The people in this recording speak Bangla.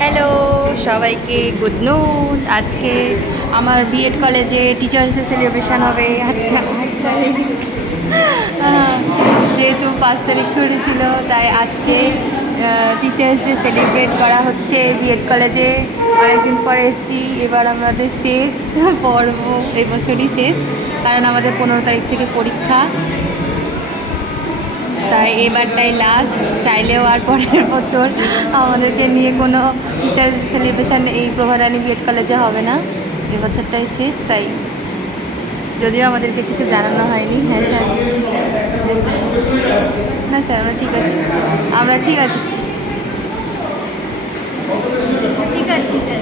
হ্যালো সবাইকে গুড নুন। আজকে আমার বিএড কলেজে টিচার্স ডে সেলিব্রেশন হবে আজকে 8 তারিখ। যেহেতু 5 তারিখ ছুটি ছিল তাই আজকে টিচার্স ডে সেলিব্রেট করা হচ্ছে বিএড কলেজে। অনেকদিন পরে এসেছি, এবার আমাদের শেষ পর্ব, এবছরই শেষ, কারণ আমাদের 15 তারিখ থেকে পরীক্ষা, তাই এবারটাই লাস্ট। চাইলেও আর পরের বছর আমাদেরকে নিয়ে কোনো টিচার সেলিব্রেশন এই প্রভারানী বিএড কলেজে হবে না, এবছরটাই শেষ। তাই যদিও আমাদেরকে কিছু জানানো হয়নি। হ্যাঁ স্যার, হ্যাঁ স্যার, না স্যার আমরা ঠিক আছি, আমরা ঠিক আছি, ঠিক আছি স্যার।